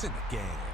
It's in the game.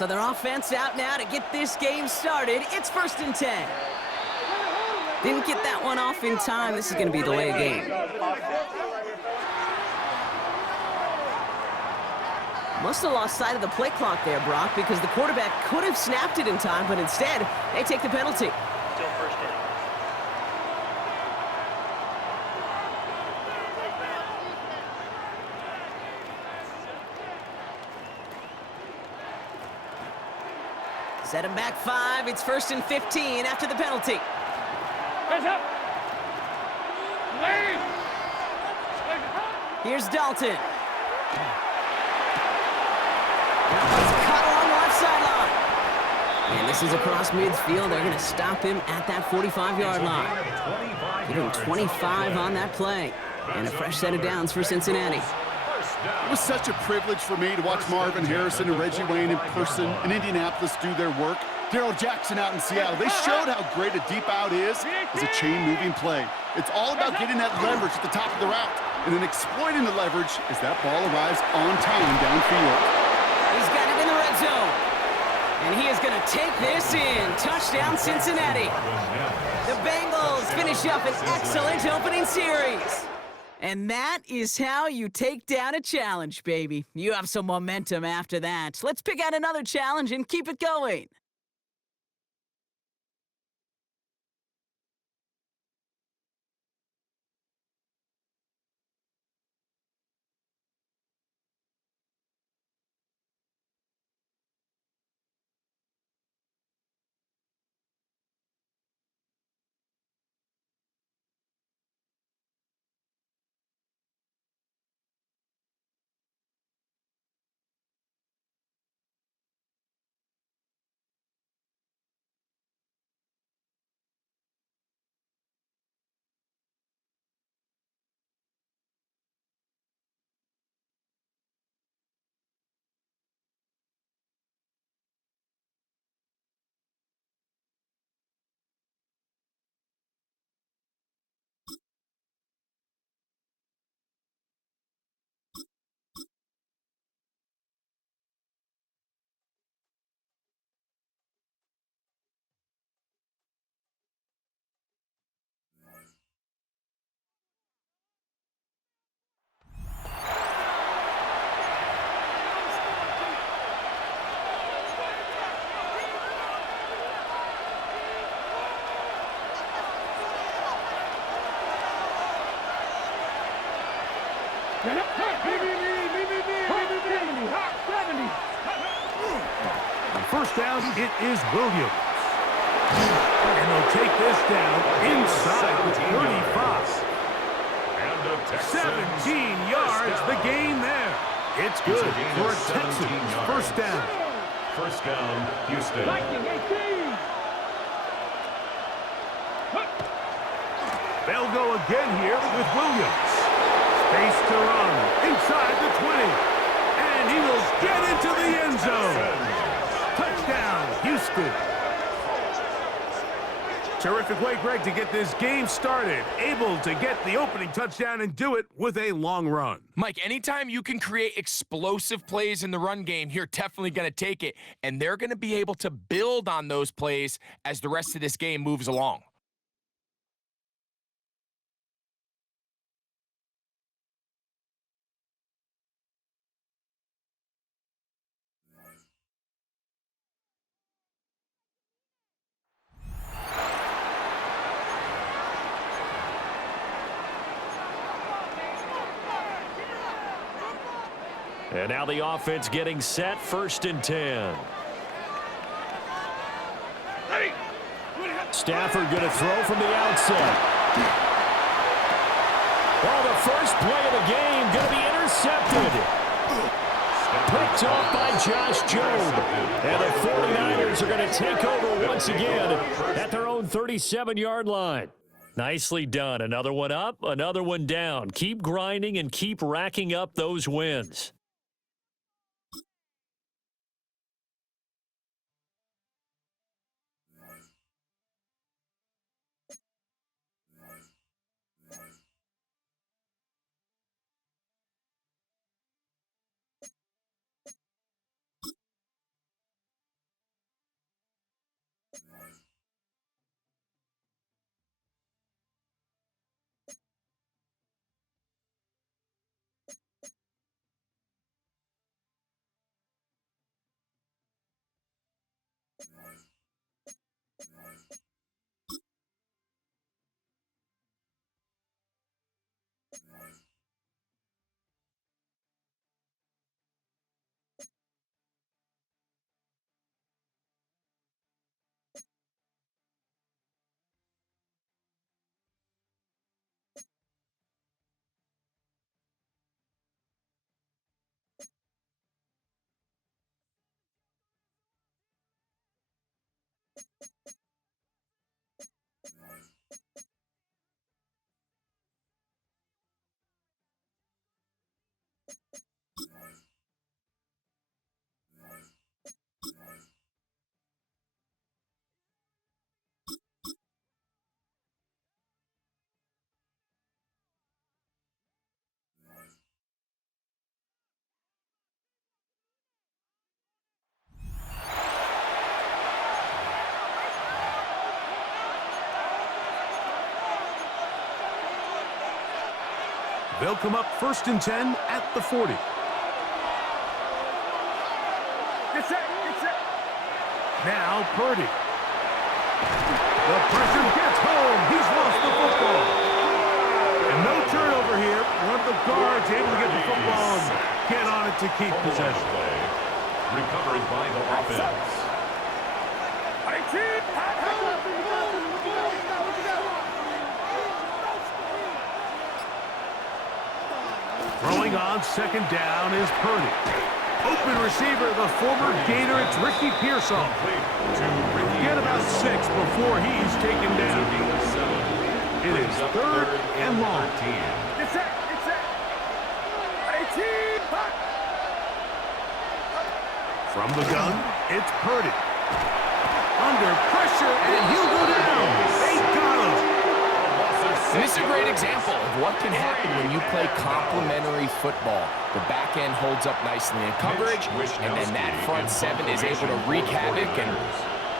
So their offense out now to get this game started. It's 1st and 10. Didn't get that one off in time. This is going to be a delay of game. Must have lost sight of the play clock there, Brock, because the quarterback could have snapped it in time, but instead, they take the penalty. Still first down. Set him back 5. It's 1st and 15 after the penalty. Hands up! Lead! Here's Dalton. That one's cut along the left sideline. And this is across midfield. They're going to stop him at that 45-yard line. Give him 25 on that play. And a fresh set of downs for Cincinnati. It was such a privilege for me to watch Marvin Harrison and Reggie Wayne in person in Indianapolis do their work. Darrell Jackson out in Seattle, they showed how great a deep out is as a chain-moving play. It's all about getting that leverage at the top of the route and then exploiting the leverage as that ball arrives on time downfield. He's got it in the red zone. And he is going to take this in. Touchdown, Cincinnati. The Bengals finish up an excellent opening series. And that is how you take down a challenge, baby. You have some momentum after that. Let's pick out another challenge and keep it going. First down, it is Williams. And they'll take this down inside the 35. 17 yards, the gain there. It's good for a Texans first down. First down, Houston. They'll go again here with Williams. Space to run inside the 20. And he will get into the end zone. Touchdown, Houston. Terrific way, Greg, to get this game started. Able to get the opening touchdown and do it with a long run. Mike, anytime you can create explosive plays in the run game, you're definitely going to take it. And they're going to be able to build on those plays as the rest of this game moves along. And now the offense getting set, 1st and 10. Stafford going to throw from the outset. Well, the first play of the game going to be intercepted. Picked off by Josh Jobe. And the 49ers are going to take over once again at their own 37-yard line. Nicely done. Another one up, another one down. Keep grinding and keep racking up those wins. They'll come up 1st and 10 at the 40. Now Purdy. The pressure gets home. He's lost the football. And no turnover here. One of the guards able to get the football and get on it to keep possession. Recovered by the offense. Throwing on 2nd down is Purdy. Open receiver, the former Gator, it's Ricky Pearsall. Get about 6 before he's taken down. It is 3rd and long. From the gun, it's Purdy. Under pressure, and he'll go down. They got him. And this is a great example of what can happen when you play complementary football. The back end holds up nicely in coverage, and then that front 7 is able to wreak havoc and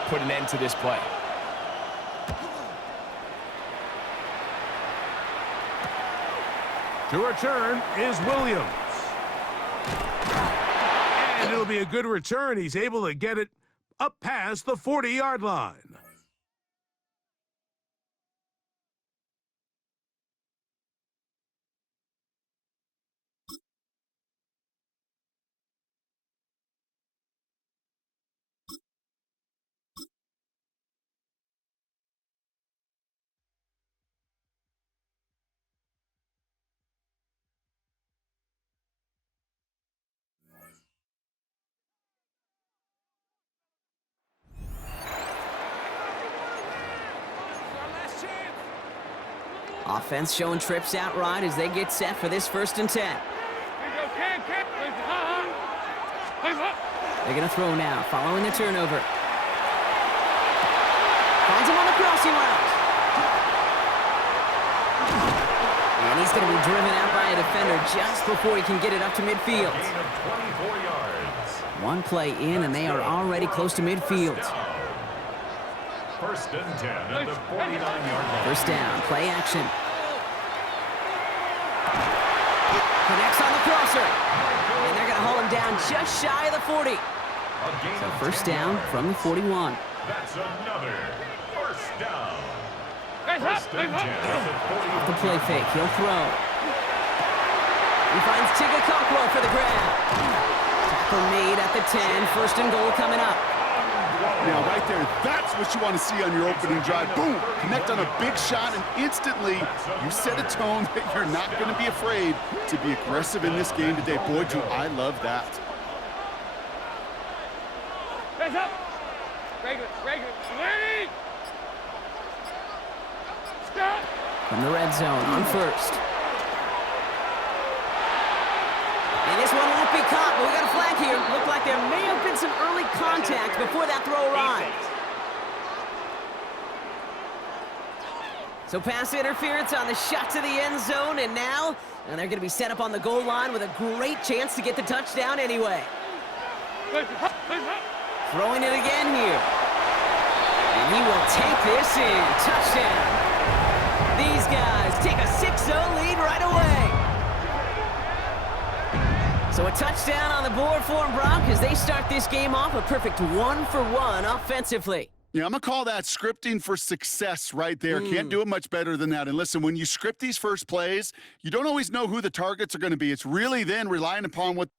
put an end to this play. To return is Williams. And it'll be a good return. He's able to get it up past the 40-yard line. Offense showing trips out right as they get set for this 1st and 10. They're going to throw now, following the turnover. Finds him on the crossing route. And he's going to be driven out by a defender just before he can get it up to midfield. Gain of 24 yards. One play in, and they are already close to midfield. 1st and 10 at the 49-yard line. 1st down, play action. Connects on the crosser. And they're going to haul him down just shy of the 40. So 1st down from the 41. That's another 1st down. 1st and 10 at the 40. Off the play fake, he'll throw. He finds Tigakakwa for the grab. Tackle made at the 10, 1st and goal coming up. Now, right there, that's what you want to see on your opening drive. Boom! Connect on a big shot, and instantly you set a tone that you're not going to be afraid to be aggressive in this game today. Boy, do I love that. Hands up. Regular. Ready. Stop. From the red zone on 1st. And this one won't be caught, but we got a flag here. Looked like there may have been some early contact before that throw arrived. So pass interference on the shot to the end zone, and now they're going to be set up on the goal line with a great chance to get the touchdown anyway. Throwing it again here. And he will take this in. Touchdown. These guys take a 6-0 lead right away. So a touchdown on the board for them, Brock, as they start this game off a perfect 1-for-1 offensively. Yeah, I'm going to call that scripting for success right there. Can't do it much better than that. And listen, when you script these first plays, you don't always know who the targets are going to be. It's really then relying upon what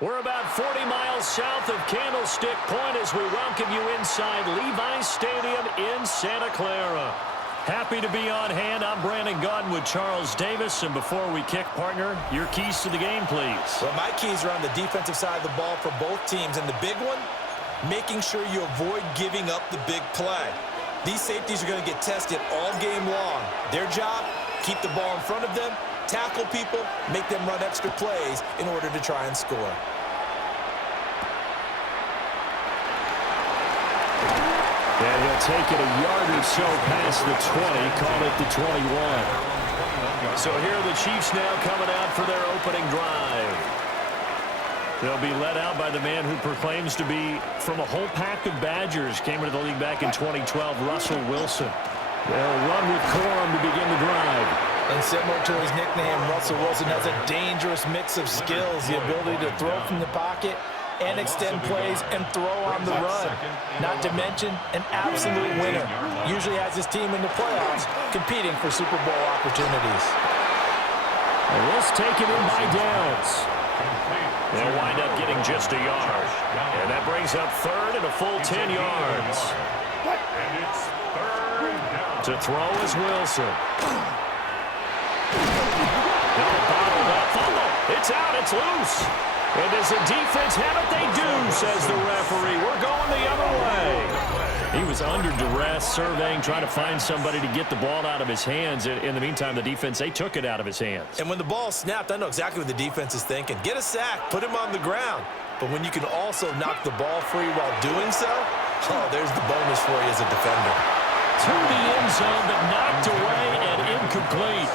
We're about 40 miles south of Candlestick Point as we welcome you inside Levi's Stadium in Santa Clara. Happy to be on hand. I'm Brandon Gaudin with Charles Davis. And before we kick, partner, your keys to the game, please. Well, my keys are on the defensive side of the ball for both teams. And the big one, making sure you avoid giving up the big play. These safeties are going to get tested all game long. Their job, keep the ball in front of them, tackle people, make them run extra plays in order to try and score. And he'll take it a yard or so past the 20, call it the 21. So here are the Chiefs now coming out for their opening drive. They'll be led out by the man who proclaims to be from a whole pack of Badgers. Came into the league back in 2012, Russell Wilson. They'll run with Corum to begin the drive. And similar to his nickname, Russell Wilson has a dangerous mix of skills, the ability to throw from the pocket and extend plays and throw on the run. Not to mention an absolute winner. Usually has his team in the playoffs competing for Super Bowl opportunities. And let's take it in by downs. They'll wind up getting just a yard. And that brings up third and a full 10 yards. And it's third down. To throw is Wilson. They'll bottle that fumble. It's out. It's loose. And does the defense have it? They do, says the referee. We're going the other way. He was under duress, surveying, trying to find somebody to get the ball out of his hands. In the meantime, the defense, they took it out of his hands. And when the ball snapped, I know exactly what the defense is thinking. Get a sack, put him on the ground. But when you can also knock the ball free while doing so, oh, there's the bonus for you as a defender. To the end zone, but knocked away and incomplete.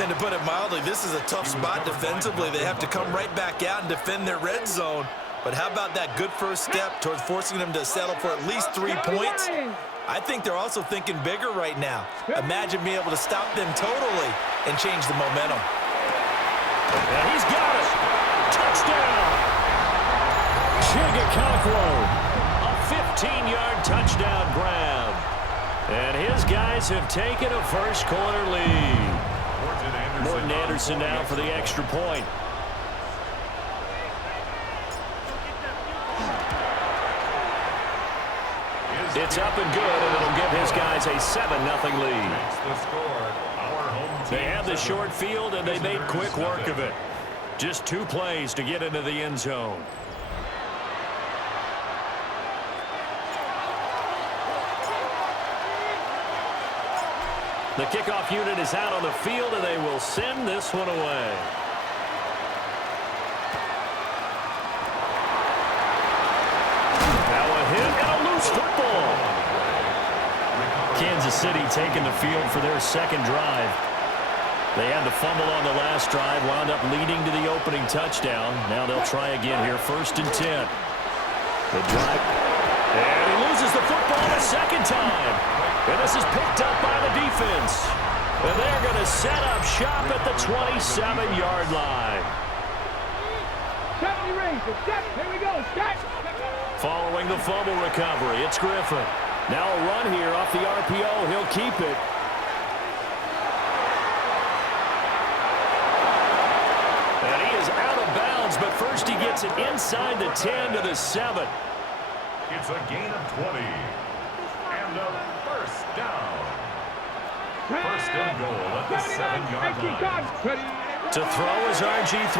And to put it mildly, this is a tough spot defensively. They have to come right back out and defend their red zone. But how about that good first step towards forcing them to settle for at least 3 points? I think they're also thinking bigger right now. Imagine being able to stop them totally and change the momentum. And he's got it. Touchdown. Chigakakwo. A 15-yard touchdown grab. And his guys have taken a first-quarter lead. Morton Anderson now for the extra point. It's up and good, and it'll give his guys a 7-0 lead. They had the short field, and they made quick work of it. Just 2 plays to get into the end zone. The kickoff unit is out on the field, and they will send this one away. Now a hit and a loose football. Kansas City taking the field for their second drive. They had the fumble on the last drive, wound up leading to the opening touchdown. Now they'll try again here, 1st and 10. The drive. And he loses the football a second time. And this is picked up by the defense. And they're going to set up shop at the 27-yard line. Here we go. Following the fumble recovery, it's Griffin. Now a run here off the RPO. He'll keep it. And he is out of bounds, but first he gets it inside the 10 to the 7. It's a gain of 20. And a first down. First and goal at the 7-yard line. To throw is RG3.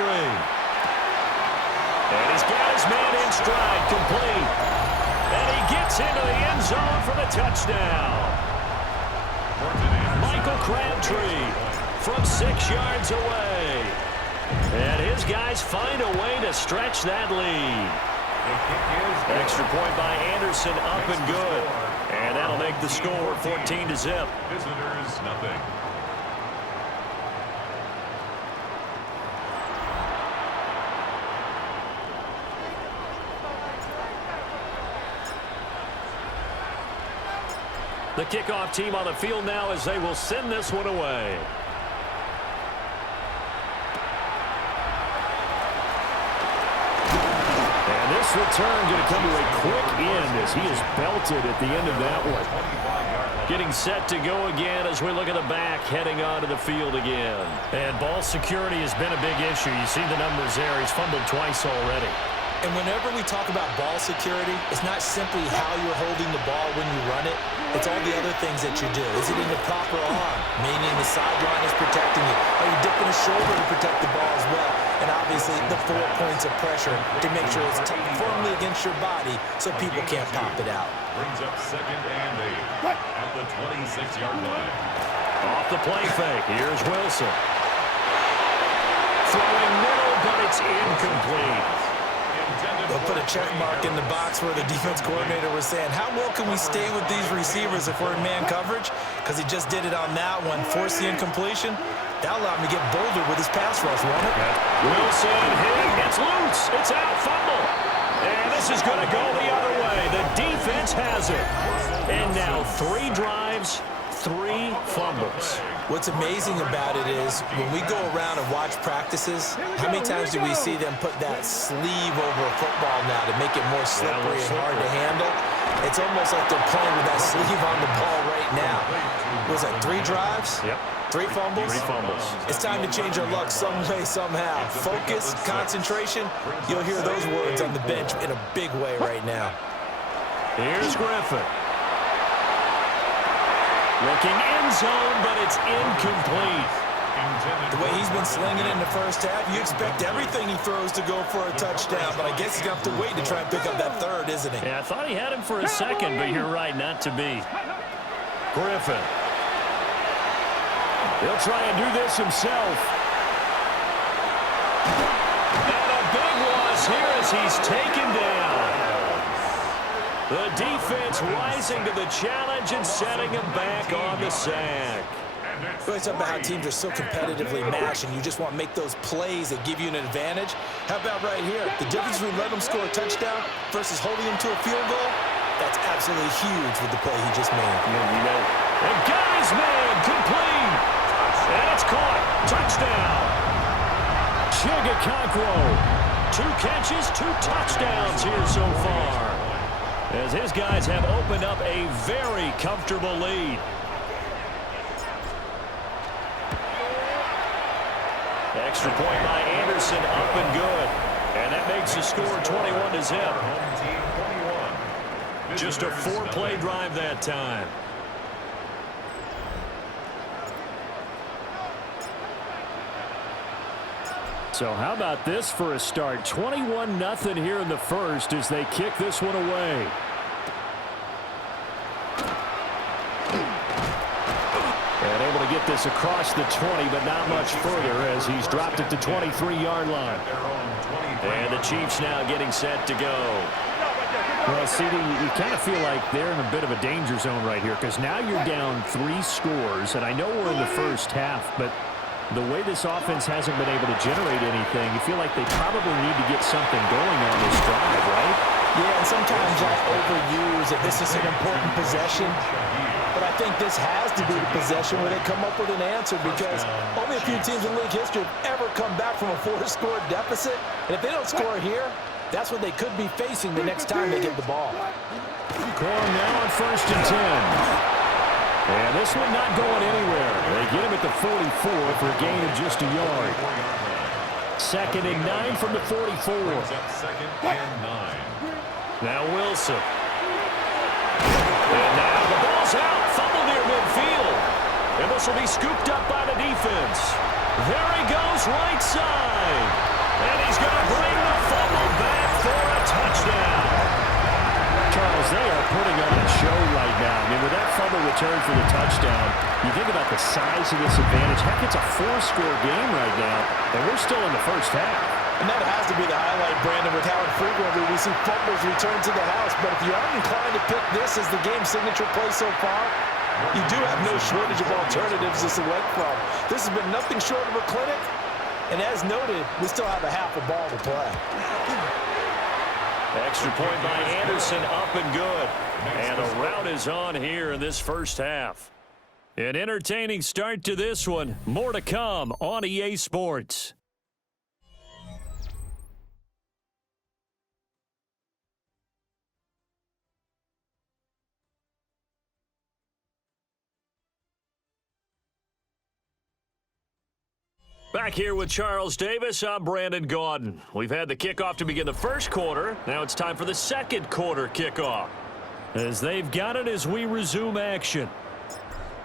And he's got his man in stride, complete. And he gets into the end zone for the touchdown. Michael Crabtree from 6 yards away. And his guys find a way to stretch that lead. Extra point by Anderson, up and good. And that'll make the score 14-0. Visitors, nothing. The kickoff team on the field now as they will send this one away. And this This return going to come to a quick end as he is belted at the end of that one. Getting set to go again as we look at the back, heading onto the field again. And ball security has been a big issue. You see the numbers there. He's fumbled twice already. And whenever we talk about ball security, it's not simply how you're holding the ball when you run it. It's all the other things that you do. Is it in the proper arm? Meaning the sideline is protecting you. Are you dipping a shoulder to protect the ball as well? And obviously the 4 points of pressure to make sure it's tucked firmly against your body so people can't pop it out. Brings up 2nd and 8 at the 26-yard line. Off the play fake. Here's Wilson. Throwing middle, but it's incomplete. They'll put a check mark in the box where the defense coordinator was saying, how well can we stay with these receivers if we're in man coverage? Because he just did it on that one, forced the incompletion. That allowed him to get bolder with his pass rush, won't it? Wilson hit, it's loose, it's out, fumble. And this is going to go the other way. The defense has it. And now 3 drives, 3 fumbles. What's amazing about it is when we go around and watch practices, how many times do we see them put that sleeve over a football now to make it more slippery and hard to handle? It's almost like they're playing with that sleeve on the ball right now. Was that 3 drives? Yep. 3 fumbles? 3 fumbles. It's time to change our luck some way, somehow. Focus, concentration, you'll hear those words on the bench in a big way right now. Here's Griffin. Looking end zone, but it's incomplete. The way he's been slinging it in the first half, you expect everything he throws to go for a touchdown, but I guess he's going to have to wait to try and pick up that 3rd, isn't he? Yeah, I thought he had him for a second, but you're right, not to be. Griffin. He'll try and do this himself. And a big loss here as he's taken down. The defense rising to the challenge and setting him back on the sack. We always talk about how teams are so competitively matched and you just want to make those plays that give you an advantage. How about right here? The difference between letting them score a touchdown versus holding them to a field goal, that's absolutely huge with the play he just made. You know. And got his man complete. And it's caught. Touchdown. Chigakonkwo. 2 catches, 2 touchdowns here so far, as his guys have opened up a very comfortable lead. Extra point by Anderson, up and good. And that makes the score 21-0. Just a 4-play drive that time. So how about this for a start? 21-0 here in the first as they kick this one away. And able to get this across the 20, but not much further as he's dropped it to 23-yard line. And the Chiefs now getting set to go. Well, CD, you kind of feel like they're in a bit of a danger zone right here because now you're down 3 scores, and I know we're in the first half, but the way this offense hasn't been able to generate anything, you feel like they probably need to get something going on this drive, right? Yeah, and sometimes I overuse that this is an important possession. But I think this has to be the possession where they come up with an answer because only a few teams in league history have ever come back from a 4-score deficit. And if they don't score here, that's what they could be facing the next time they get the ball. Corn now on 1st and 10. And this one not going anywhere. They get him at the 44 for a gain of just a yard. 2nd and 9 from the 44. 2nd and 9. Now Wilson. And now the ball's out. Fumble near midfield. And this will be scooped up by the defense. There he goes, right side. And he's going to bring the fumble back for a touchdown. Charles, they are putting on a show right now. I mean, with that fumble return for the touchdown, you think about the size of this advantage. Heck, it's a 4-score game right now, and we're still in the first half. And that has to be the highlight, Brandon, with how infrequently we see fumbles return to the house. But if you aren't inclined to pick this as the game signature play so far, you do have no shortage of alternatives to select from. This has been nothing short of a clinic. And as noted, we still have a half a ball to play. Extra point by Anderson, up and good. And a rout is on here in this first half. An entertaining start to this one. More to come on EA Sports. Back here with Charles Davis, I'm Brandon Gaudin. We've had the kickoff to begin the first quarter. Now it's time for the second quarter kickoff. As they've got it as we resume action.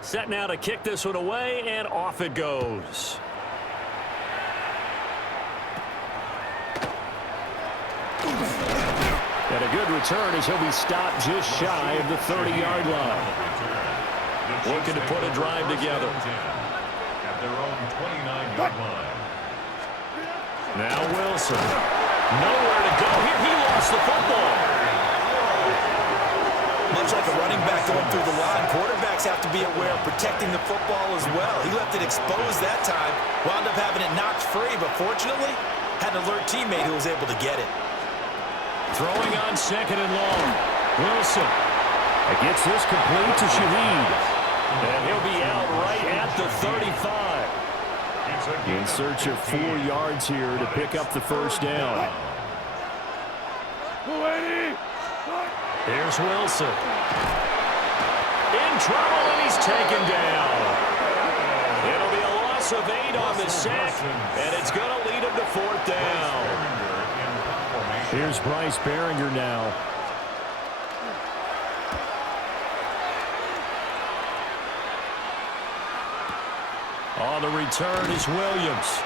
Set now to kick this one away, and off it goes. And a good return as he'll be stopped just shy of the 30-yard line. Looking to put a drive together. At their own 29-yard line. Now Wilson. Nowhere to go here. He lost the football. Much like a running back going through the line, quarterbacks have to be aware of protecting the football as well. He left it exposed that time, wound up having it knocked free, but fortunately, had an alert teammate who was able to get it. Throwing on second and long. Wilson gets this complete to Shaheed. And he'll be out right at the 35. In search of 4 yards here to pick up the first down. Here's Wilson. In trouble, and he's taken down. It'll be a loss of 8 on the sack, and it's going to lead him to 4th down. Here's Bryce Behringer now. On the return is Williams.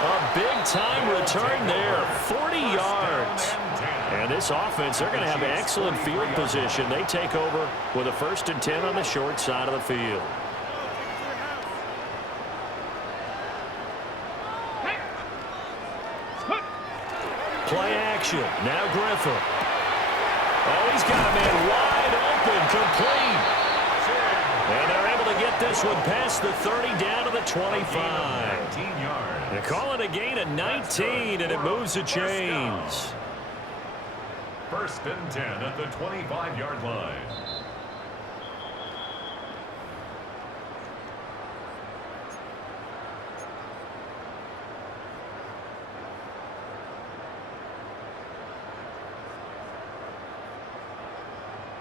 A big-time return there, 40 yards. And this offense, they're going to have excellent field position. They take over with a 1st and 10 on the short side of the field. Play action. Now Griffin. Oh, he's got a man wide open, complete. And they're able to get this one past the 30 down to the 25. They call it a gain of 19, and it moves the chains. 1st and 10 at the 25-yard line.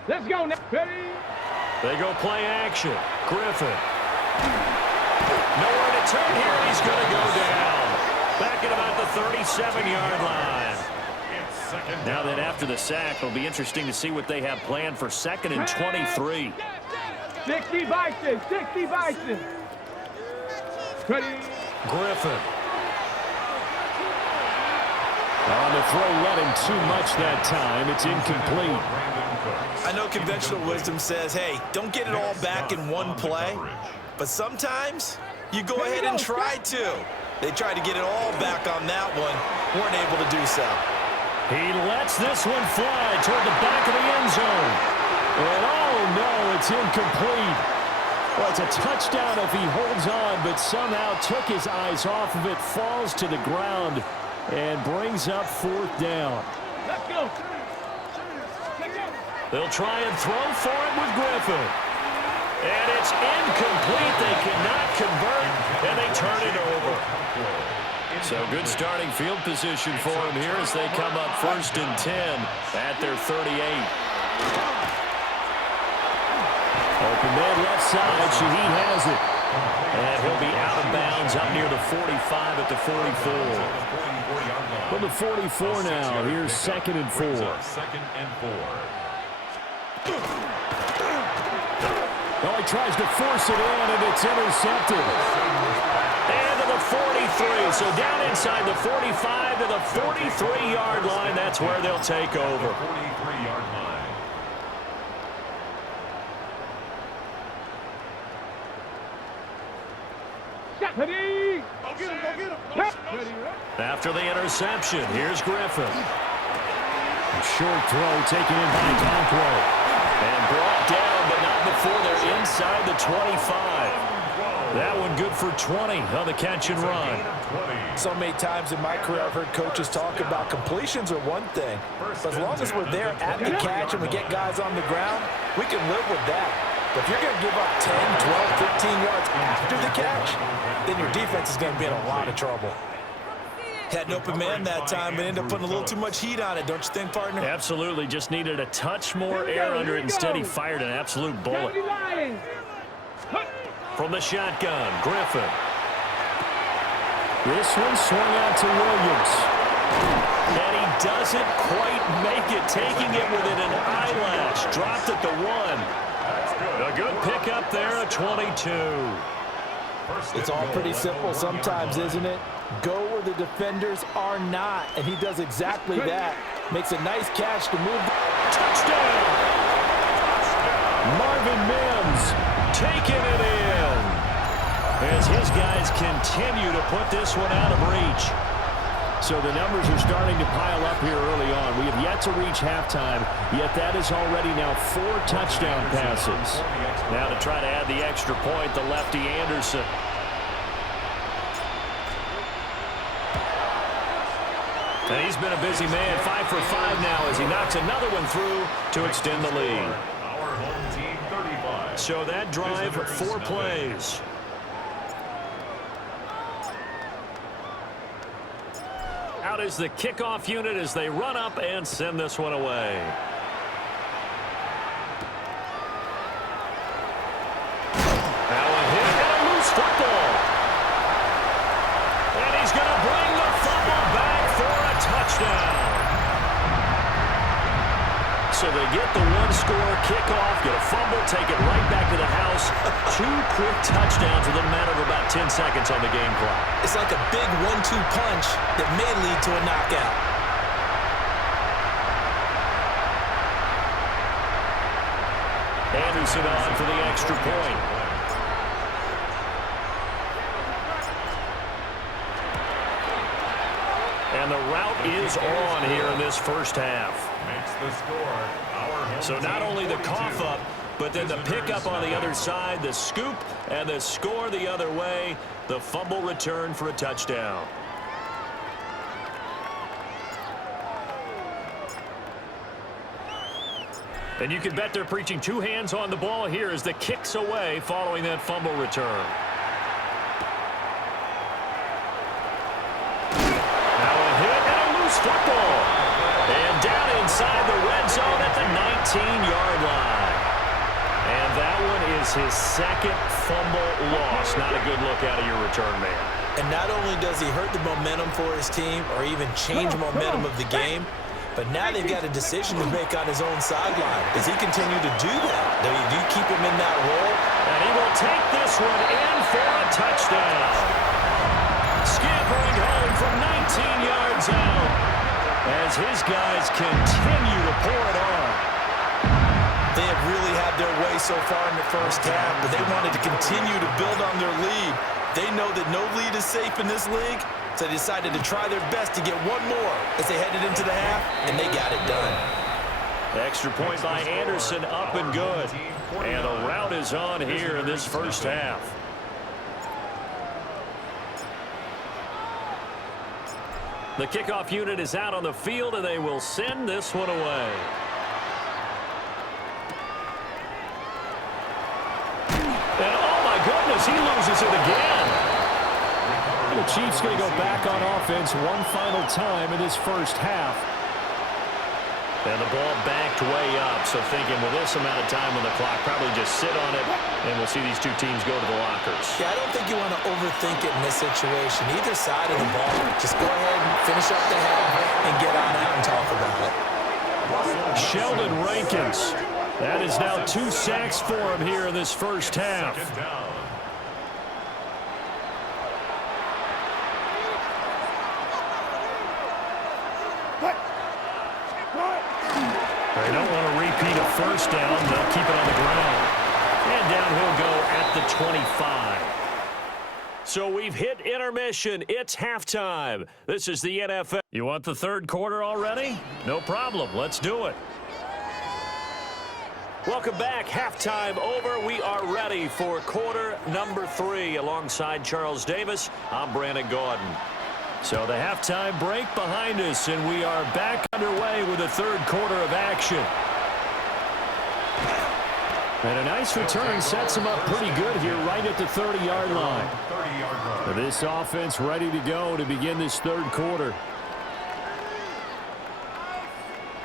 Let's go now. Ready? They go play action. Griffin. Nowhere to turn here, and he's going to go down. Back at about the 37-yard line. Now then, after the sack, it'll be interesting to see what they have planned for 2nd and 23. 60 Bison. 60 Bison. Ready? Griffin. On the throw, running too much that time. It's incomplete. I know conventional wisdom says, hey, don't get it all back in one play. But sometimes you go ahead and try to. They tried to get it all back on that one. Weren't able to do so. He lets this one fly toward the back of the end zone. And oh no, it's incomplete. Well, it's a touchdown if he holds on, but somehow took his eyes off of it, falls to the ground, and brings up 4th down. Let's go. They'll try and throw for it with Griffin. And it's incomplete. They cannot convert, and they turn it over. So good starting field position for them here as they come up 1st and 10 at their 38. Open man left side. Shaheed has it. And he'll be out of bounds up near the 45 at the 44. From the 44 now, here's 2nd and 4. 2nd and 4. Well, he tries to force it in, and it's intercepted. And to the 43, so down inside the 45 to the 43-yard line. That's where they'll take over. 43-yard line. Ready? Go get him. Go get him. After the interception, here's Griffin. A short throw taken in by Conquo. And brought down, but not before they're inside the 25. That one good for 20 on the catch and run. So many times in my career, I've heard coaches talk about completions are one thing. But as long as we're there at the catch and we get guys on the ground, we can live with that. But if you're going to give up 10, 12, 15 yards after the catch, then your defense is going to be in a lot of trouble. Had an open man that time, but ended up putting a little too much heat on it, don't you think, partner? Absolutely. Just needed a touch more air under it. Instead, he fired an absolute bullet. From the shotgun, Griffin. This one swung out to Williams. And he doesn't quite make it, taking it within an eyelash. Dropped at the 1. A good pickup there at 22. It's all pretty simple sometimes, isn't it? Go where the defenders are not, and he does exactly that. Makes a nice catch to move. Touchdown! Marvin Mims taking it in as his guys continue to put this one out of reach. So the numbers are starting to pile up here early on. We have yet to reach halftime, yet that is already now 4 touchdown passes. Now to try to add the extra point, the lefty Anderson. And he's been a busy man, 5 for 5 now as he knocks another one through to extend the lead. Our home team 35. So that drive, 4 plays. Out is the kickoff unit as they run up and send this one away. Now a hit and a loose football. And he's going to bring the fumble back for a touchdown. So they get the one-score kickoff, get a fumble, take it right back to the house. 2 quick touchdowns within a matter of about 10 seconds on the game clock. It's like a big 1-2 punch that may lead to a knockout. Anderson on for the extra point. And the route is on here in this first half. Makes the score. Our home So not team only the 42. cough up, but then the pickup on the other side, the scoop, and the score the other way, the fumble return for a touchdown. And you can bet they're preaching 2 hands on the ball here as the kick's away following that fumble return. Now a hit and a loose football. And down inside the red zone at the 19-yard line. And that one is his second fumble loss. Not a good look out of your return man. And not only does he hurt the momentum for his team or even change momentum of the game, but now they've got a decision to make on his own sideline. Does he continue to do that? Do you keep him in that role? And he will take this one in for a touchdown. Scampering home from 19 yards out as his guys continue to pour it on. They have really had their way so far in the first half, but they wanted to continue to build on their lead. They know that no lead is safe in this league, so they decided to try their best to get one more as they headed into the half, and they got it done. Extra point by Anderson, up and good. And the route is on here in this first half. The kickoff unit is out on the field, and they will send this one away. And oh my goodness, he loses it again. The Chiefs going to go back on offense one final time in this first half. And the ball backed way up, so thinking with this amount of time on the clock, probably just sit on it, and we'll see these two teams go to the lockers. Yeah, I don't think you want to overthink it in this situation. Either side of the ball, just go ahead and finish up the half and get on out and talk about it. Sheldon Rankins. That is now 2 sacks for him here in this first half. Second down. They don't want to repeat a first down. They'll keep it on the ground. And down he'll go at the 25. So we've hit intermission. It's halftime. This is the NFL. You want the third quarter already? No problem. Let's do it. Welcome back. Halftime over. We are ready for quarter number 3. Alongside Charles Davis, I'm Brandon Gordon. So the halftime break behind us, and we are back underway with the third quarter of action. And a nice return sets them up pretty good here right at the 30-yard line. 30-yard line. This offense ready to go to begin this third quarter.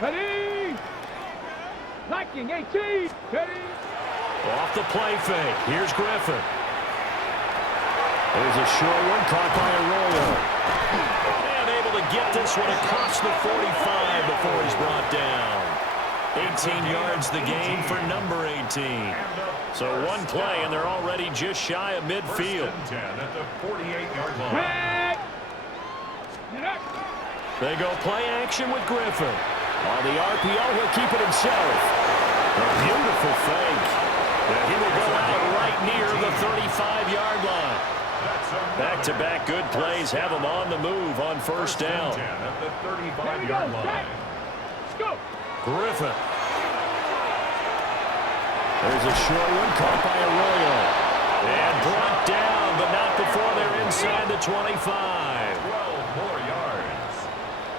Ready! Liking 18! Ready! Off the play fake. Here's Griffin. There's a short one caught by Arroyo. And able to get this one across the 45 before he's brought down. 18 yards the gain for number 18. So one play, and they're already just shy of midfield. 10 at the 48-yard line. They go play action with Griffin. On the RPO, he'll keep it himself. A beautiful fake. And he will go out right near the 35-yard line. Back-to-back good plays have him on the move on first down. 10 at the 35-yard line. Griffin. There's a short one caught by Arroyo. And brought down, but not before they're inside the 25. 12 more yards.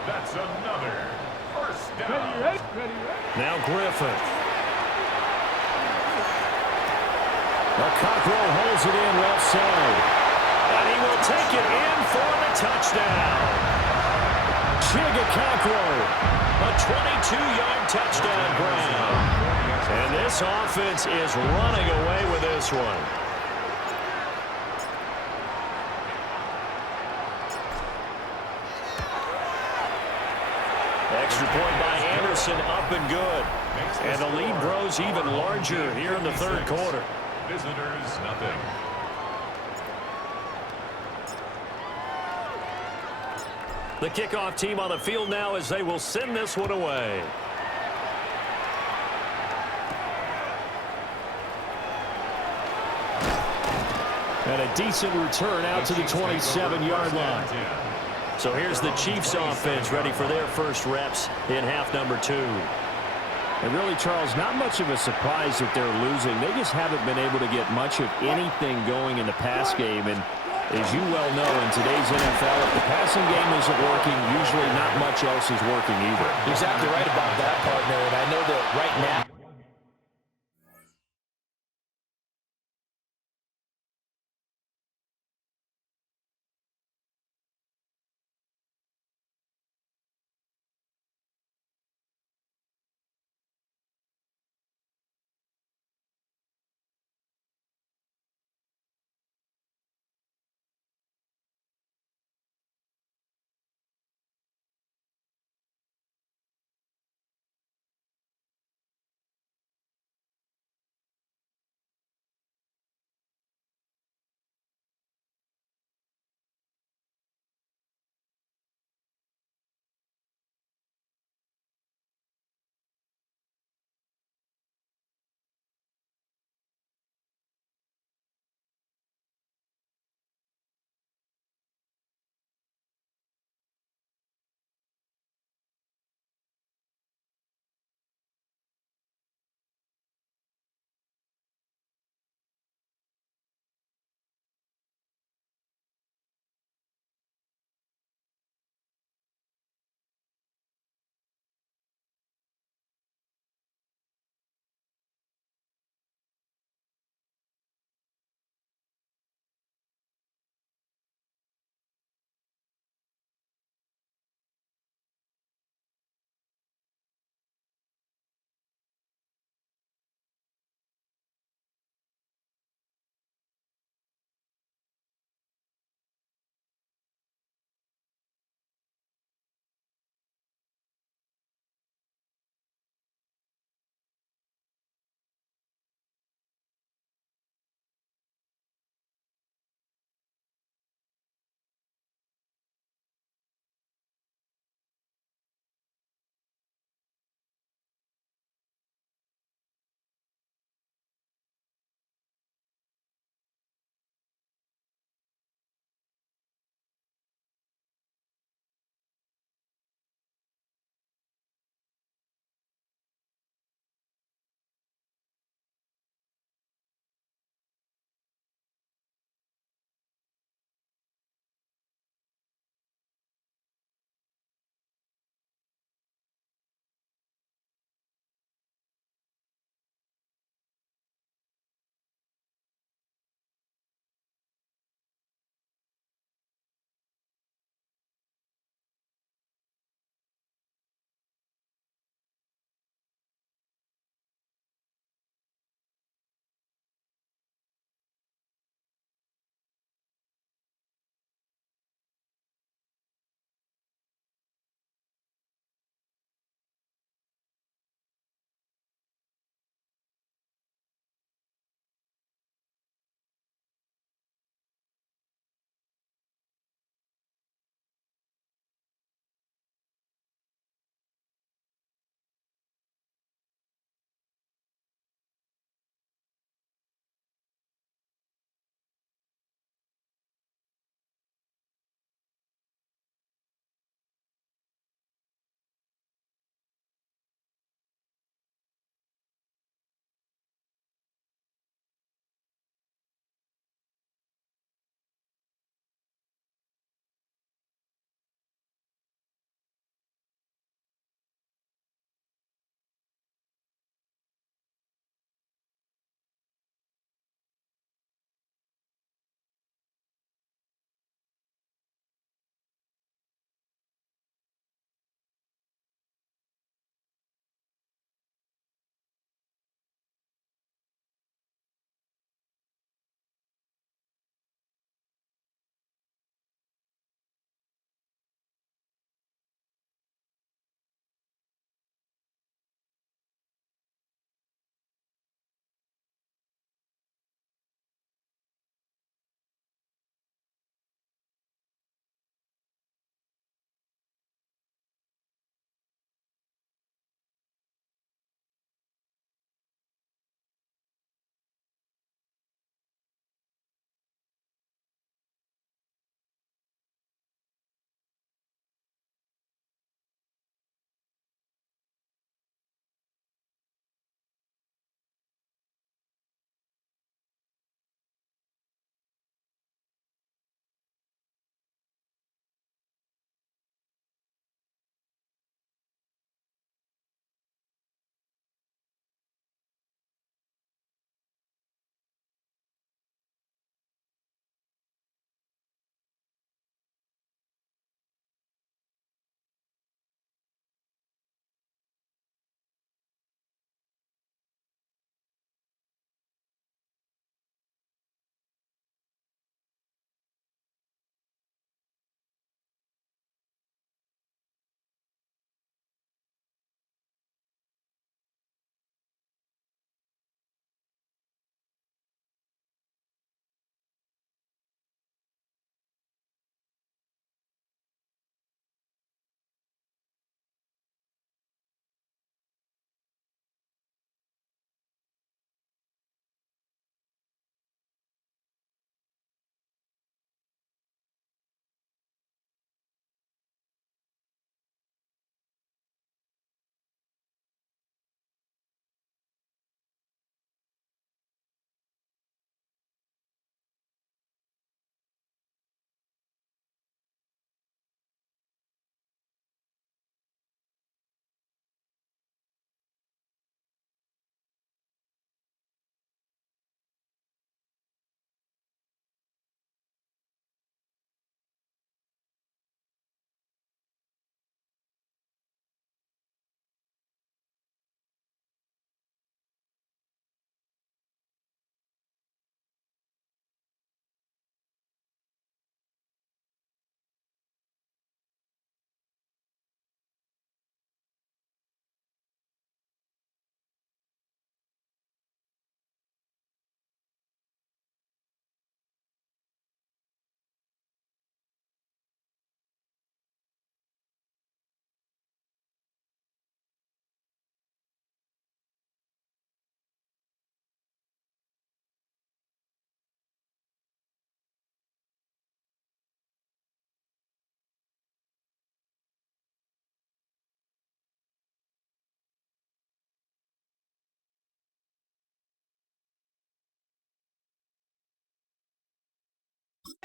That's another first down. Now Griffin. Cockrell holds it in left side. And he will take it in for the touchdown. Chigga Cockrell. A 22-yard touchdown grab. And this offense is running away with this one. Extra point by Anderson, up and good. And the lead grows even larger here in the third quarter. Visitors, nothing. The kickoff team on the field now as they will send this one away. And a decent return out to the 27-yard line. So here's the Chiefs offense ready for their first reps in half number 2. And really, Charles, not much of a surprise that they're losing. They just haven't been able to get much of anything going in the pass game. And as you well know, in today's NFL, if the passing game isn't working, usually not much else is working either. Exactly right about that, partner. And I know that right now,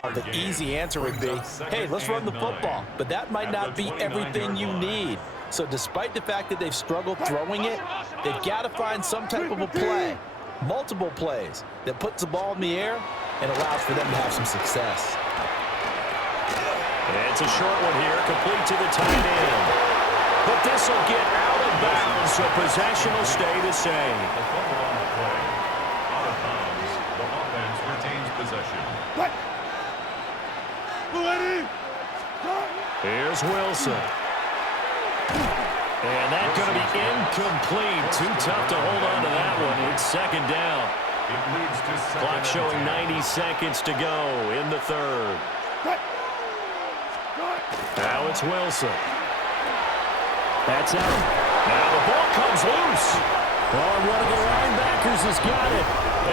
The easy answer would be, hey, let's run the football. But that might not be everything you need. So despite the fact that they've struggled throwing it, they've got to find some type of a play, multiple plays, that puts the ball in the air and allows for them to have some success. It's a short one here, complete to the tight end. But this will get out of bounds, so possession will stay the same. The fumble on the play. Out of bounds. The offense retains possession. Here's Wilson. And that's going to be incomplete. Too tough to hold on to that one. It's second down. It leads to Clock showing 90 seconds to go in the third. Now it's Wilson. That's out. Now the ball comes loose. Oh, one of the linebackers has got it.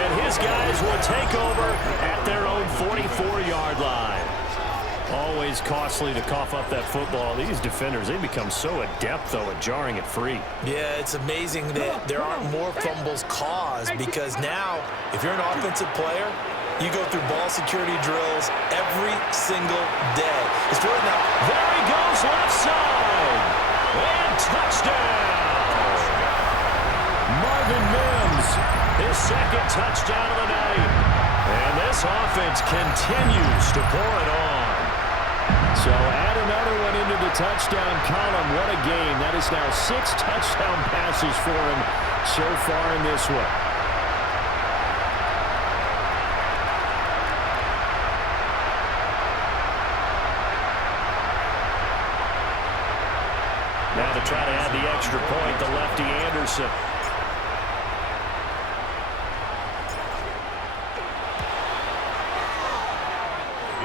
And his guys will take over at their own 44-yard line. Always costly to cough up that football. These defenders, they become so adept, though, at jarring it free. Yeah, it's amazing that there aren't more fumbles caused because now, if you're an offensive player, you go through ball security drills every single day. It's really not. There he goes, left side. And touchdown. Marvin Mims, his second touchdown of the night. And this offense continues to pour it on. So add another one into the touchdown column. What a game. That is now 6 touchdown passes for him so far in this one. Now to try to add the extra point, the lefty Anderson.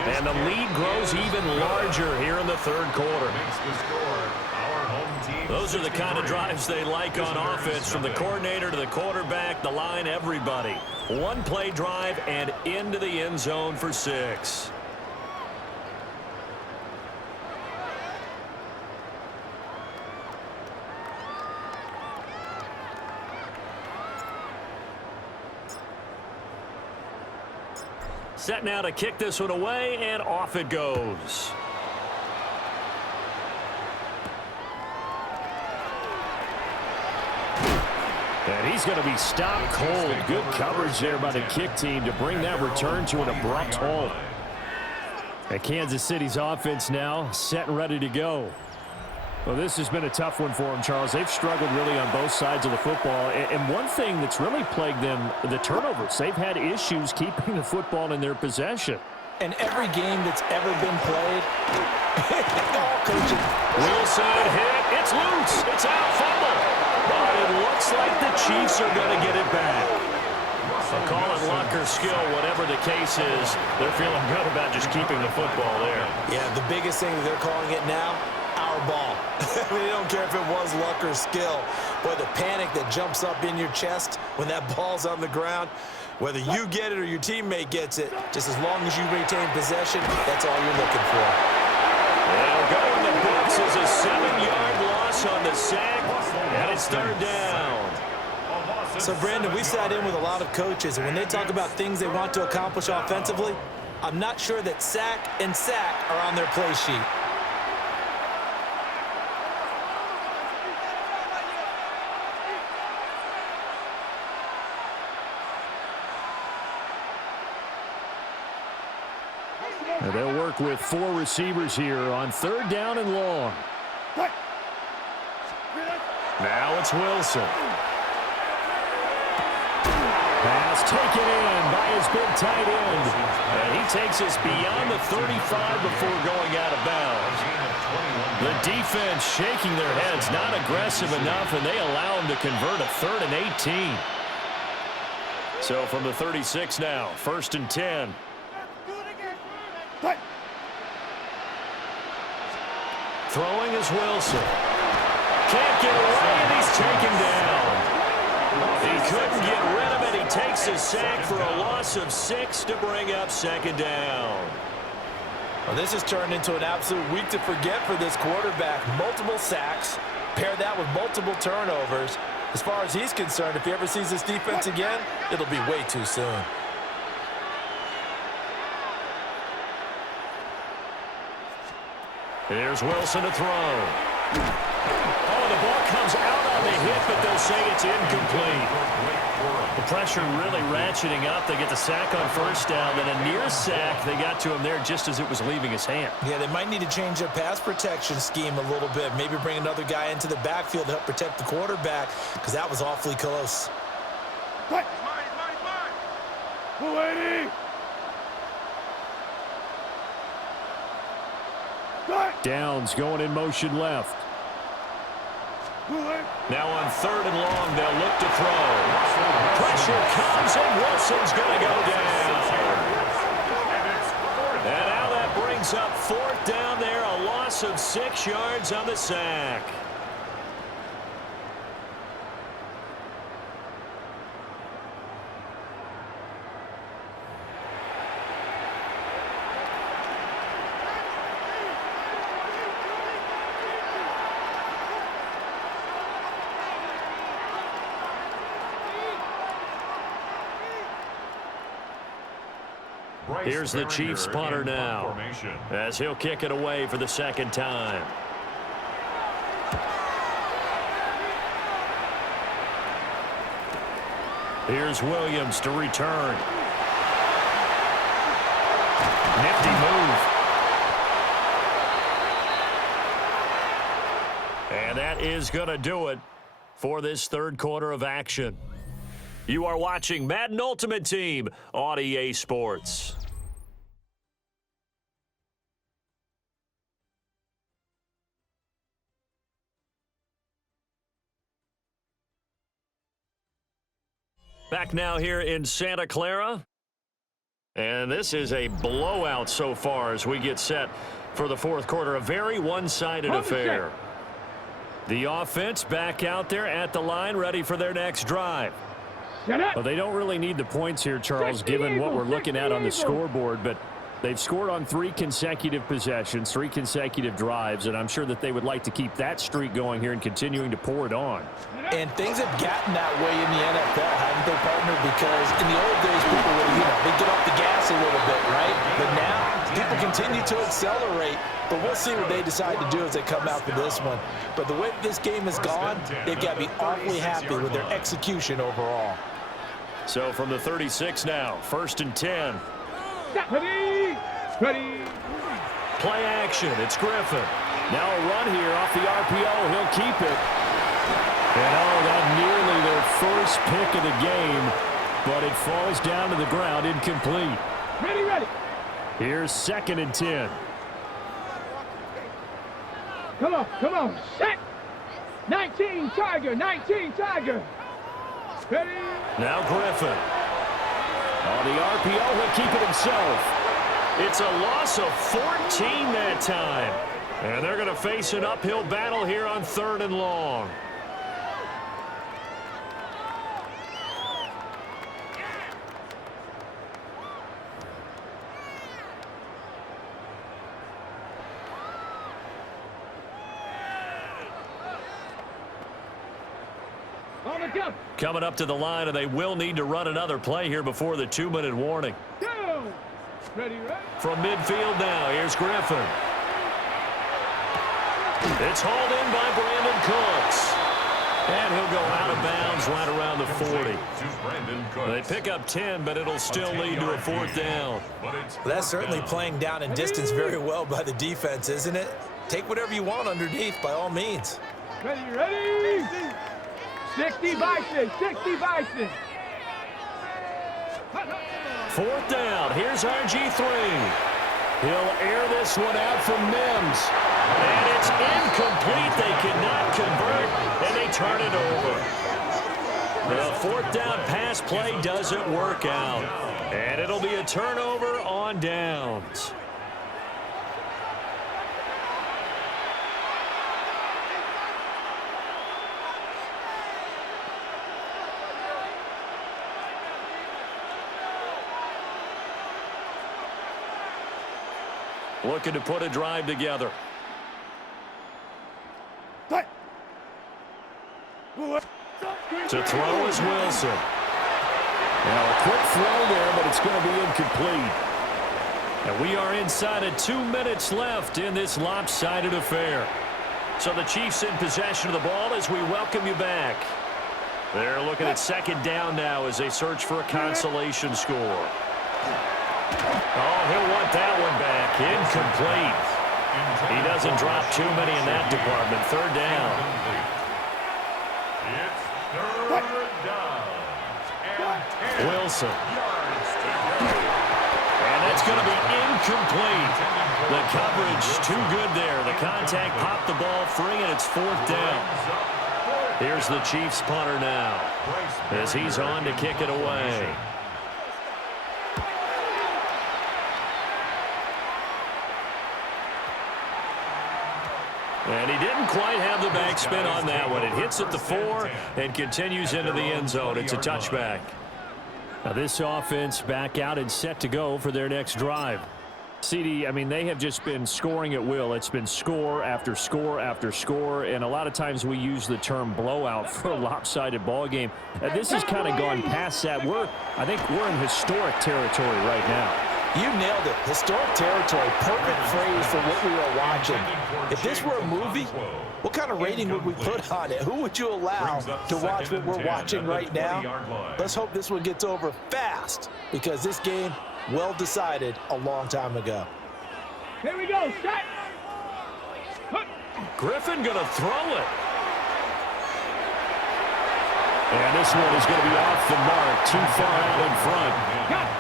And the lead grows even larger here in the third quarter. Those are the kind of drives they like on offense, from the coordinator to the quarterback, the line, everybody. One play drive and into the end zone for 6. Set now to kick this one away, and off it goes. And he's going to be stopped cold. Good coverage there by the kick team to bring that return to an abrupt halt. And Kansas City's offense now set and ready to go. Well, this has been a tough one for them, Charles. They've struggled really on both sides of the football. And one thing that's really plagued them, the turnovers. They've had issues keeping the football in their possession. And every game that's ever been played, all coaching. Wilson hit. It's loose. It's out. Fumble. But it looks like the Chiefs are going to get it back. I'll call it luck or skill, whatever the case is. They're feeling good about just keeping the football there. Yeah, the biggest thing that they're calling it now, our ball. I mean, they don't care if it was luck or skill. Boy, the panic that jumps up in your chest when that ball's on the ground, whether you get it or your teammate gets it, just as long as you retain possession, that's all you're looking for. They'll go in the books as a 7-yard loss on the sack, and it's third down. So, Brandon, we sat in with a lot of coaches, and when they talk about things they want to accomplish offensively, I'm not sure that sack and sack are on their play sheet. And they'll work with 4 receivers here on third down and long. Now it's Wilson. Pass taken in by his big tight end. And he takes us beyond the 35 before going out of bounds. The defense shaking their heads, not aggressive enough, and they allow him to convert a 3rd and 18. So from the 36 now, 1st and 10. Throwing is Wilson. Can't get away, and he's taken down. He couldn't get rid of it. He takes a sack for a loss of 6 to bring up 2nd down. Well, this has turned into an absolute week to forget for this quarterback. Multiple sacks, pair that with multiple turnovers. As far as he's concerned, if he ever sees this defense again, it'll be way too soon. Here's Wilson to throw. Oh, the ball comes out on the hit, but they'll say it's incomplete. The pressure really ratcheting up. They get the sack on first down, then a near sack. They got to him there just as it was leaving his hand. Yeah, they might need to change their pass protection scheme a little bit. Maybe bring another guy into the backfield to help protect the quarterback, because that was awfully close. Downs going in motion left. Now on 3rd and long, they'll look to throw. Pressure comes, and Wilson's going to go down. And now that brings up 4th down there, a loss of 6 yards on the sack. Here's the Chiefs punter now, as he'll kick it away for the 2nd time. Here's Williams to return. Nifty move. And that is going to do it for this 3rd quarter of action. You are watching Madden Ultimate Team on EA Sports. Back now here in Santa Clara. And this is a blowout so far as we get set for the 4th quarter. A very one-sided affair. The offense back out there at the line, ready for their next drive. Well, they don't really need the points here, Charles, given what we're looking at on the scoreboard, but they've scored on 3 consecutive possessions, 3 consecutive drives, and I'm sure that they would like to keep that streak going here and continuing to pour it on. And things have gotten that way in the NFL, haven't they, partner? Because in the old days, people would, they get off the gas a little bit, right? But now, people continue to accelerate, but we'll see what they decide to do as they come out for this one. But the way this game has gone, they've got to be awfully happy with their execution overall. So from the 36 now, 1st and 10. Ready. Play action. It's Griffin. Now a run here off the RPO. He'll keep it. And that nearly their first pick of the game, but it falls down to the ground incomplete. Ready. Here's 2nd and 10. Come on. Set. 19 Tiger. Ready. Now Griffin. On the RPO, he'll keep it himself. It's a loss of 14 that time. And they're going to face an uphill battle here on 3rd and long. Coming up to the line, and they will need to run another play here before the 2-minute warning. Ready. From midfield now, here's Griffin. It's hauled in by Brandon Cooks. And he'll go out of bounds right around the 40. They pick up 10, but it'll still lead to a 4th down. Well, that's certainly playing down in distance very well by the defense, isn't it? Take whatever you want underneath, by all means. Ready. 60 Bison. 4th down. Here's RG3. He'll air this one out from Mims. And it's incomplete. They cannot convert, and they turn it over. The 4th down pass play doesn't work out. And it'll be a turnover on downs. Looking to put a drive together. To throw is Wilson. Now a quick throw there, but it's going to be incomplete. And we are inside of 2 minutes left in this lopsided affair. So the Chiefs in possession of the ball as we welcome you back. They're looking at second down now as they search for a consolation score. Oh, he'll want that one back. Incomplete. He doesn't drop too many in that department. Third down. It's third down. Wilson. And that's going to be incomplete. The coverage too good there. The contact popped the ball free, and it's fourth down. Here's the Chiefs punter now as he's on to kick it away. And he didn't quite have the backspin on that one. It hits at the 4 and continues into the end zone. It's a touchback. Now this offense back out and set to go for their next drive. CD, I mean, they have just been scoring at will. It's been score after score after score, and a lot of times we use the term blowout for a lopsided ball game. This has kind of gone past that. I think we're in historic territory right now. You nailed it. Historic territory. Perfect phrase for what we are watching. If this were a movie, what kind of rating would we put on it? Who would you allow to watch what we're watching right now? Let's hope this one gets over fast, because this game, well decided a long time ago. Here we go. Set. Griffin going to throw it. And this one is going to be off the mark, too far out in front.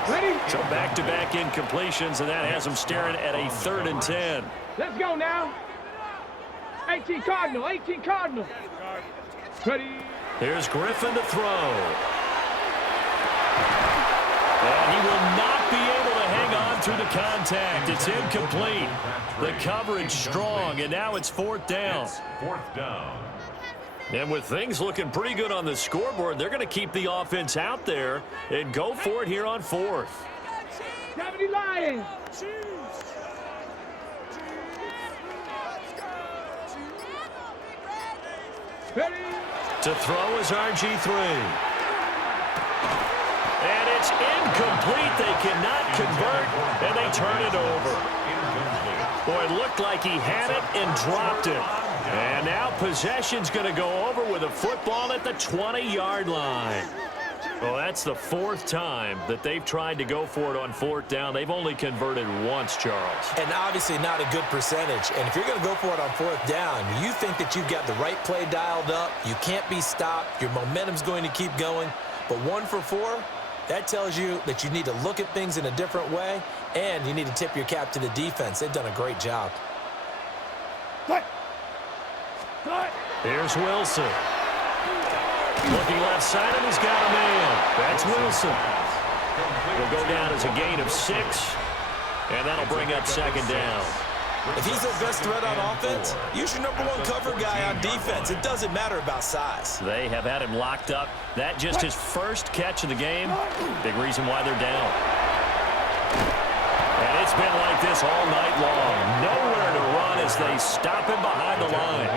Ready? So back-to-back incompletions, and that has them staring at a 3rd and 10. Let's go now. 18 Cardinal. 18 Cardinal. Ready? Here's Griffin to throw. And he will not be able to hang on through the contact. It's incomplete. The coverage strong, and now it's fourth down. Fourth down. And with things looking pretty good on the scoreboard, they're going to keep the offense out there and go for it here on 4th. 70 Lions. Ready? To throw is RG3. And it's incomplete. They cannot convert, and they turn it over. Boy, it looked like he had it and dropped it. And now possession's going to go over with a football at the 20-yard line. Well, that's the 4th time that they've tried to go for it on 4th down. They've only converted once, Charles. And obviously not a good percentage. And if you're going to go for it on 4th down, you think that you've got the right play dialed up. You can't be stopped. Your momentum's going to keep going. But 1 for 4, that tells you that you need to look at things in a different way, and you need to tip your cap to the defense. They've done a great job. Here's Wilson. Looking left side, and he's got a man. That's Wilson. Will go down as a gain of 6, and that'll bring up second down. If he's their best threat on offense, use your #1 cover guy on defense. It doesn't matter about size. They have had him locked up. That just his first catch of the game. Big reason why they're down. And it's been like this all night long. Nowhere to run as they stop him behind the line.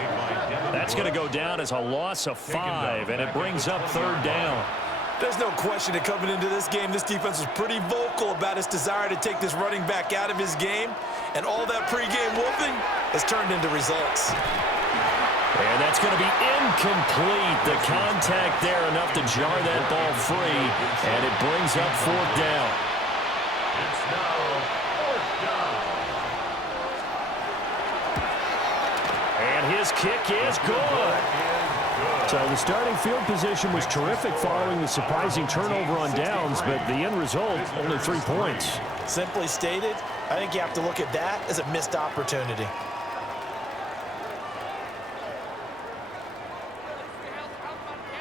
That's going to go down as a loss of 5, and it brings up 3rd down. There's no question that coming into this game, this defense was pretty vocal about its desire to take this running back out of his game, and all that pregame whooping has turned into results. And that's going to be incomplete. The contact there enough to jar that ball free, and it brings up 4th down. It's now 4th down. And his kick is good. So the starting field position was terrific following the surprising turnover on downs, but the end result, only 3 points. Simply stated, I think you have to look at that as a missed opportunity.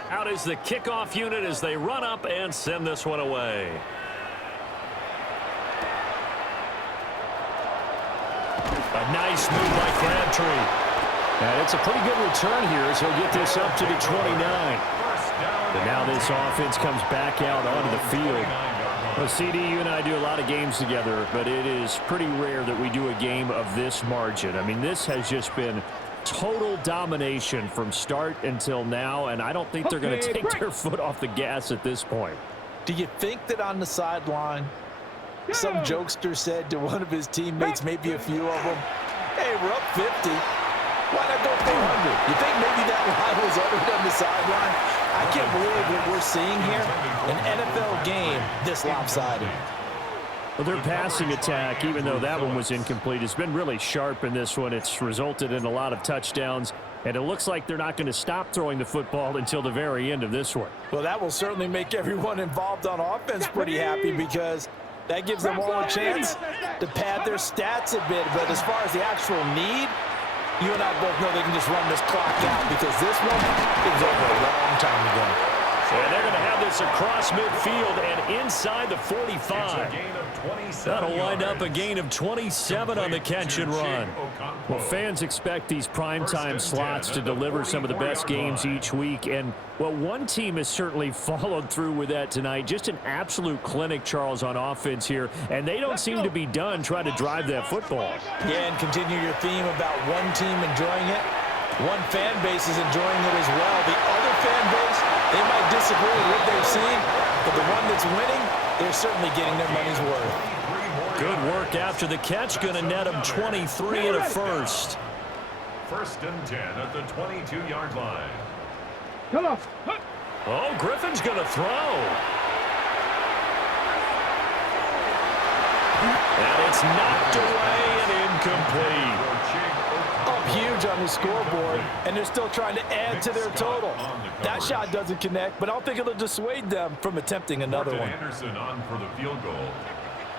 Out is the kickoff unit as they run up and send this one away. A nice move by Crabtree. And it's a pretty good return here as he'll get this up to the 29. But now this offense comes back out onto the field. Well, CD, you and I do a lot of games together, but it is pretty rare that we do a game of this margin. I mean, this has just been total domination from start until now, and I don't think they're going to take their foot off the gas at this point. Do you think that on the sideline Some jokester said to one of his teammates, maybe a few of them, hey, we're up 50. Why not go 400? You think maybe that line was uttered on the sideline? I can't believe what we're seeing here. An NFL game this lopsided. Well, their passing attack, even though that one was incomplete, has been really sharp in this one. It's resulted in a lot of touchdowns, and it looks like they're not going to stop throwing the football until the very end of this one. Well, that will certainly make everyone involved on offense pretty happy because that gives them all a chance to pad their stats a bit. But as far as the actual need, you and I both know they can just run this clock out because this one is over a long time ago. And they're going to have this across midfield and inside the 45. That'll wind up a gain of 27 on the catch and run. Well, fans expect these primetime slots to deliver some of the best games each week. And, well, one team has certainly followed through with that tonight. Just an absolute clinic, Charles, on offense here. And they don't seem to be done trying to drive that football. Yeah, and continue your theme about one team enjoying it. One fan base is enjoying it as well. The other fan base, they might disagree with what they've seen, but the one that's winning, they're certainly getting their money's worth. Good work after the catch. Going to net them 23 and a first. 1st and 10 at the 22-yard line. Come on. Oh, Griffin's going to throw. And it's knocked away and incomplete. Up huge on the scoreboard, and they're still trying to add to their total. That shot doesn't connect, but I don't think it'll dissuade them from attempting another one. Anderson on for the field goal.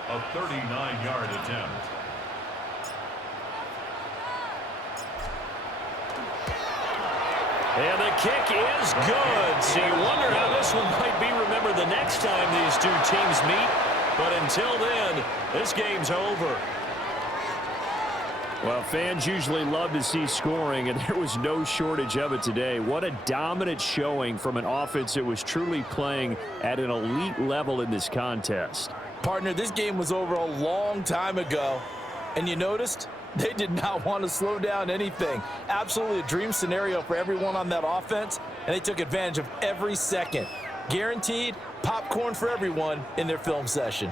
A 39-yard attempt. And the kick is good. So you wonder how this one might be remembered the next time these two teams meet. But until then, this game's over. Well, fans usually love to see scoring, and there was no shortage of it today. What a dominant showing from an offense that was truly playing at an elite level in this contest. Partner, this game was over a long time ago, and you noticed they did not want to slow down anything. Absolutely a dream scenario for everyone on that offense, and they took advantage of every second. Guaranteed popcorn for everyone in their film session.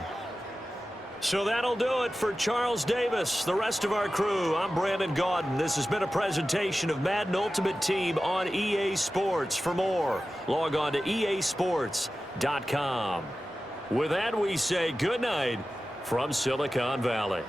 So that'll do it for Charles Davis, the rest of our crew. I'm Brandon Gaudin. This has been a presentation of Madden Ultimate Team on EA Sports. For more, log on to easports.com. With that, we say good night from Silicon Valley.